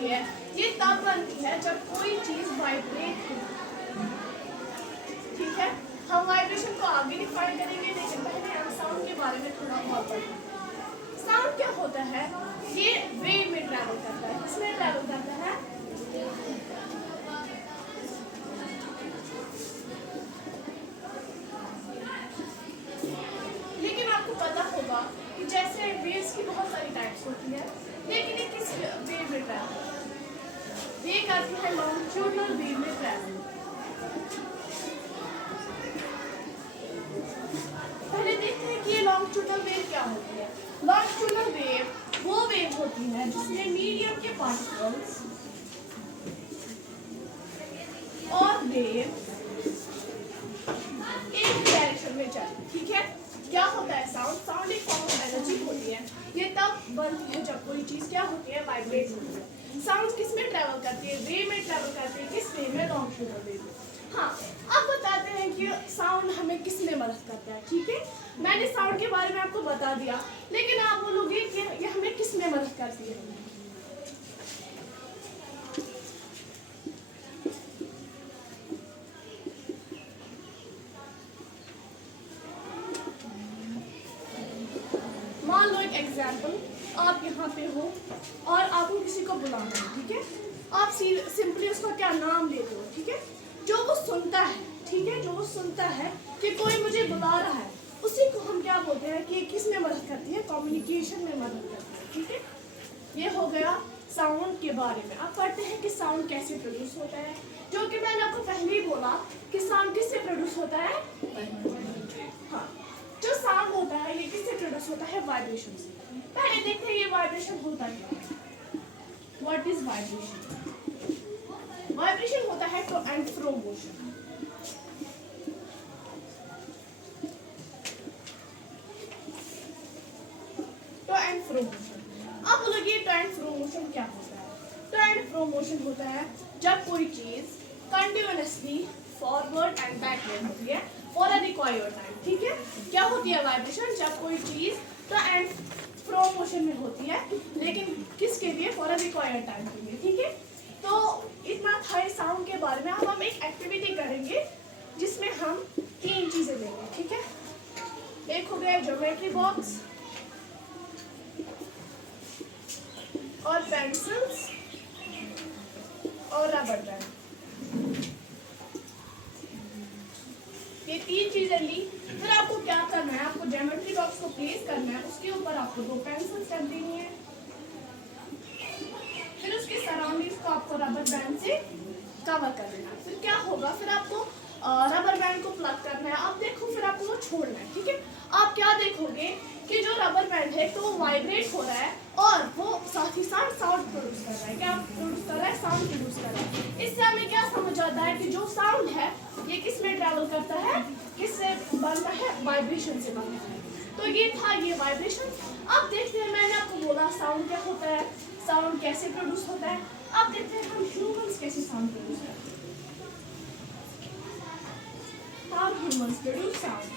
होती है ये तब बनती है जब कोई चीज वाइब्रेट हो। ठीक है, हम वाइब्रेशन को आगे डिफाइन करेंगे, लेकिन पहले हम साउंड के बारे में थोड़ा बहुत पढ़ेंगे। साउंड क्या होता है? ये वेव में ट्रैवल करता है। किसमें ट्रैवल करता है? लेकिन आपको पता होगा कि जैसे वेव्स की बहुत सारी टाइप्स होती है, लेकिन ये किस वेव में ट्रैवल करता है? ये करती है लॉन्गिट्यूडनल वेव में ट्रैवल। पहले देखते हैं कि ये लॉन्गिट्यूडनल वेव क्या होती है। लॉन्गिट्यूडनल वेव वो वेव होती है जिसमें मीडियम के पार्टिकल्स और वेव एक डायरेक्शन में चले। ठीक है, क्या होता है साउंड? साउंड एक फॉर्म ऑफ एनर्जी होती है। ये तब बनती है जब कोई चीज क्या होती है? वाइब्रेट होती है। साउंड किस में ट्रैवल करती है? वेव में ट्रैवल करती है। किस वेव में? लॉन्गिट्यूडनल वेव में। हाँ, अब बताते हैं कि साउंड हमें किस में मदद करता है। ठीक है, मैंने साउंड के बारे में आपको बता दिया, लेकिन आप बोलोगे कि ये हमें किस में मदद करती है? मान लो एक एग्जाम्पल, आप यहाँ पे हो और आपको किसी को बुलाना है। ठीक है, आप सिंपली उसका क्या नाम लेते हो। ठीक है, जो वो सुनता है, ठीक है, जो वो सुनता है कि कोई मुझे बुला रहा है, उसी को हम क्या बोलते हैं कि किस में मदद करती है? कम्युनिकेशन में मदद करती है। ठीक है, ये हो गया साउंड के बारे में। अब पढ़ते हैं कि साउंड कैसे प्रोड्यूस होता है, जो कि मैंने आपको पहले ही बोला कि साउंड किससे प्रोड्यूस होता है? हाँ, जो साउंड होता है ये किससे प्रोड्यूस होता है? वाइब्रेशन से। पहले देखते हैं ये वाइब्रेशन होता क्या है। What is vibration? वाइब्रेशन होता है to and fro motion. To and fro motion. अब बोलोगे टू एंड फ्रो मोशन क्या होता है? टू एंड फ्रो मोशन होता है जब कोई चीज कंटिन्यूअसली फॉरवर्ड एंड बैकवर्ड होती है फॉर अ रिक्वायर्ड टाइम। ठीक है, क्या होती है वाइब्रेशन? जब कोई चीज टू एंड फ्रो मोशन में होती है, लेकिन किसके लिए? फॉर अ रिक्वायर्ड टाइम के लिए। ठीक है, तो इतना था साउंड के बारे में। अब हम एक एक्टिविटी करेंगे जिसमें हम 3 चीजें लेंगे। ठीक है, एक हो गया ज्योमेट्री बॉक्स और पेंसिल्स और रबर बैंड। ये 3 चीजें ली। फिर आपको क्या करना है? आपको ज्योमेट्री बॉक्स को प्लेस करना है, उसके ऊपर आपको 2 पेंसिल्स रख देनी है, फिर उसके सराउंडिंग्स को आपको रबर बैंड से कवर कर देना है। फिर क्या होगा? फिर आपको रबर बैंड को प्लग करना है। अब देखो, फिर आपको वो छोड़ना है। ठीक है, आप क्या देखोगे कि जो रबर बैंड है तो वो वाइब्रेट हो रहा है और वो साथ ही साथ साउंड प्रोड्यूस कर रहा है। क्या प्रोड्यूस कर रहा है? साउंड प्रोड्यूस कर रहा है। इससे हमें क्या समझ आता है कि जो साउंड है ये किस में ट्रैवल करता है? किससे बनता है? वाइब्रेशन से बनता है। तो ये था ये वाइब्रेशन। अब देखते हैं, मैंने आपको बोला साउंड क्या होता है, साउंड कैसे प्रोड्यूस होता है। अब देखते हैं हम ह्यूमंस कैसे साउंड प्रोड्यूस करते हैं। How humans produce sound?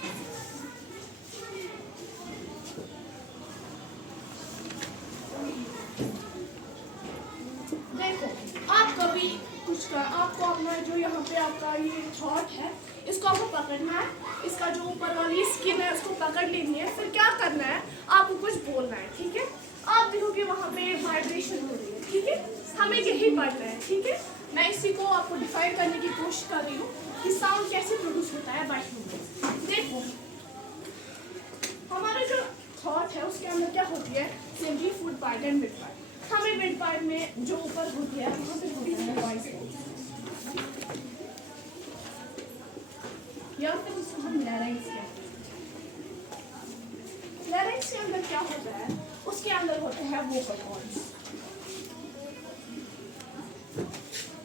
देखो, आप कभी कुछ का आपको अपना जो यहाँ पे आपका ये थॉट है इसको आपको पकड़ना है, इसका जो ऊपर वाली स्किन है उसको पकड़ लेनी है। फिर क्या करना है? आपको कुछ बोलना है। ठीक है, आप देखोगे वहाँ पे वाइब्रेशन हो रही है। ठीक है, हमें यही पढ़ना है। ठीक है, मैं इसी को आपको डिफाइन करने की कोशिश कर रही हूँ कि साउंड कैसे प्रोड्यूस होता है बाय ह्यूमंस। देखो, हमारा जो थॉट है उसके अंदर क्या होती है? Simply foot part and mid part. हमें मिड पार्ट में जो ऊपर होती है वहाँ पे होती है वॉइस या फिर उसको हम लैरिंक्स कहते हैं। लैरिंक्स के अंदर क्या होता है? उसके अंदर होते हैं वोकल कॉर्ड्स।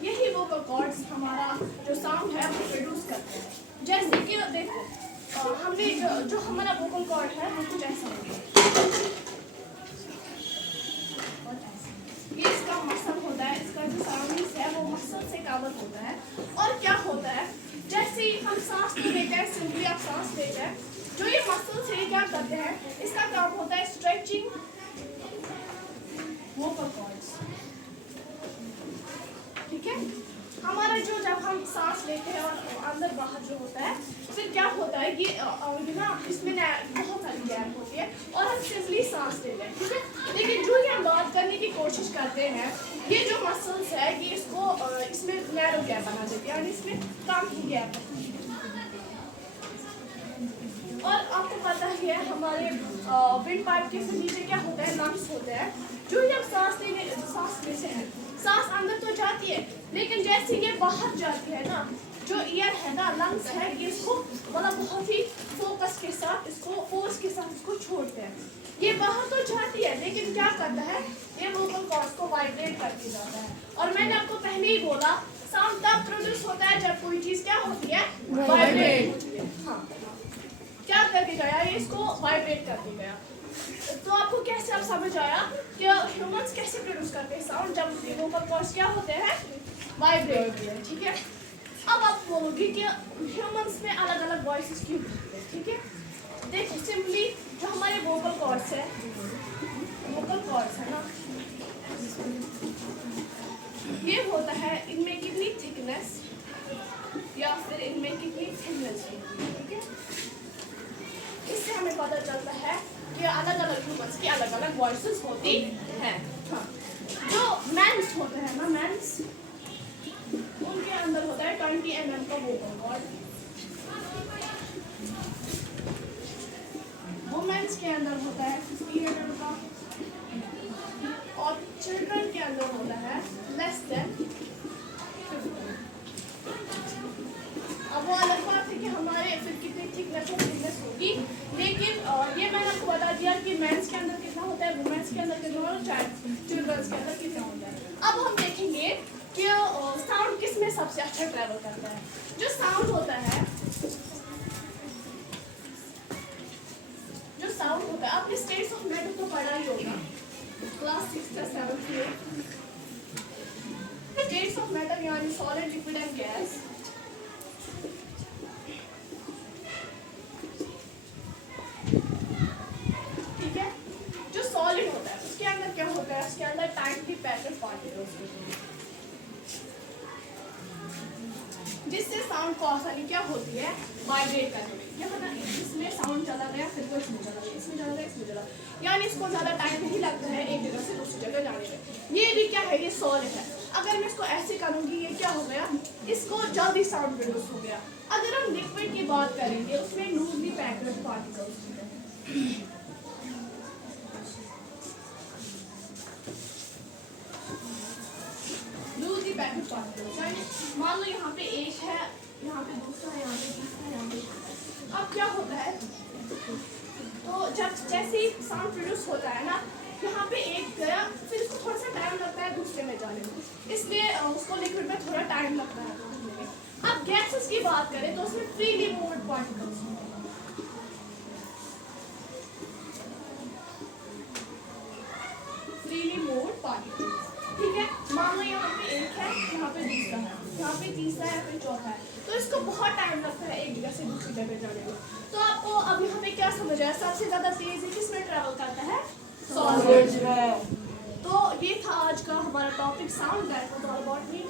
यही वोकल कॉर्ड्स हमारा जो साउंड है वो प्रोड्यूस करते हैं। जैसे कि देखो, हमने जो हमारा वोकल कॉर्ड है वो कुछ ऐसा होता है। ये इसका मसल होता है, इसका जो सराउंडिंग्स है वो मसल से कवर होता है। और क्या होता है? जैसे ही हम सांस लेते हैं, सिंपली आप सांस लेते हैं, जो ये मसल्स है क्या करते हैं? इसका काम होता है स्ट्रेचिंग वोकल कॉर्ड्स। हमारा जो जब हम सांस लेते हैं और अंदर बाहर जो होता है फिर क्या होता है ये ना इसमें बहुत सारी गैप होती है और हम सिंपली सांस ले लें, ठीक है। लेकिन जो ये हम बात करने की कोशिश करते हैं ये जो मसल्स है ये इसको इसमें नैरो गैप बना देती है यानी इसमें कम ही गैप है। और आपको पता ही है हमारे विंड पाइप के नीचे क्या होता है, लंग्स होते हैं। जो ही हम सांस लेते हैं सांस अंदर तो जाती है लेकिन जैसे ये बाहर जाती है ना, जो एयर है ना, लंग्स है, ये इसको मतलब बहुत ही फोकस के साथ इसको फोर्स के साथ इसको छोड़ते हैं। ये बाहर तो जाती है लेकिन क्या करता है ये वोकल कॉर्ड्स को वाइब्रेट करके जाता है। और मैंने आपको पहले ही बोला साउंड तब प्रोड्यूस होता है जब कोई चीज क्या होती है, वाइब्रेट होती है। हाँ, क्या करके गया ये इसको वाइब्रेट करके गया। तो आपको कैसे आप समझ आया कि ह्यूमंस कैसे प्रोड्यूस करते हैं साउंड जब वोकल कॉर्ड्स क्या होते हैं, वाइब्रेट होते हैं, ठीक है। अब आप बोलोगे कि ह्यूमंस में अलग अलग वॉइसेस क्यों होते हैं, ठीक है। देखो सिंपली जो हमारे वोकल कॉर्ड्स है ना, ये होता है इनमें कितनी थिकनेस या फिर इनमें कितनी थिकनेस होती है, ठीक है। इससे हमें पता चलता है कि अलग अलग ह्यूमंस की अलग अलग वॉइसेस होती हैं। हाँ, जो मेंस होते हैं ना, मेंस उनके अंदर होता है 20 mm का वोकल कॉर्ड, वुमेन्स के अंदर होता है 15 mm का, और चिल्ड्रन के अंदर होता है लेस देन 15। अब वो अलग बात है कि हमारे फिर कितनी थिकनेस होगी, लेकिन ये मैंने आपको बता दिया कि मेंस के अंदर कितना होता है, वुमेन्स के अंदर कितना होता है, चिल्ड्रंस के अंदर कितना होता है। अब हम देखेंगे कि साउंड किस में सबसे अच्छा ट्रैवल करता है। जो साउंड होता है आपने स्टेट्स ऑफ मैटर तो पढ़ा ही होगा क्लास 6 या 7 में। स्टेट्स ऑफ मैटर यानी सॉलिड, लिक्विड एंड गैस। ठीक है, जो सॉलिड होता है उसके अंदर क्या होता है, उसके अंदर टाइटली पैक्ड पार्टिकल्स होते हैं जिससे साउंड को आसानी क्या होती है, वाइब्रेट करने में। क्या पता इसमें साउंड चला गया फिर वो इसमें चला गया, इसमें चला गया, इसमें चला, यानी इसको ज़्यादा टाइम नहीं लगता है एक जगह से दूसरी जगह जाने में। ये भी क्या है, ये सॉलिड है। अगर मैं इसको ऐसे करूँगी ये क्या हो गया, इसको जल्दी साउंड प्रोड्यूस हो गया। अगर हम लिक्विड की बात करेंगे उसमें लूजली पैक्ड पार्टिकल्स होते हैं। लूजली पैक्ड पार्टिकल्स, मान लो यहाँ पे एक है, यहाँ पे दूसरा है, यहाँ पे तीसरा है, यहाँ पे। अब क्या होता है, तो जब जैसे ही साउंड प्रोड्यूस होता है ना, यहाँ पे एक गया फिर इसको थोड़ा सा टाइम लगता है दूसरे में जाने में, इसलिए उसको लिक्विड में थोड़ा टाइम लगता है। अब गैसेस की बात करें तो उसमें फ्रीली मूव्ड पार्टिकल्स होते हैं। फ्रीली मूव्ड पार्टिकल्स, ठीक है। मान लो यहाँ पे एक है, यहाँ पे दूसरा है, यहाँ पे तीसरा है, फिर चौथा है, तो इसको बहुत टाइम लगता है एक जगह से दूसरी जगह जाने में। तो आपको अब यहाँ पे क्या समझ आया, सबसे ज्यादा तेजी किसमें ट्रैवल करता है, सॉलिड में। तो ये था आज का हमारा topic sound that was all about me.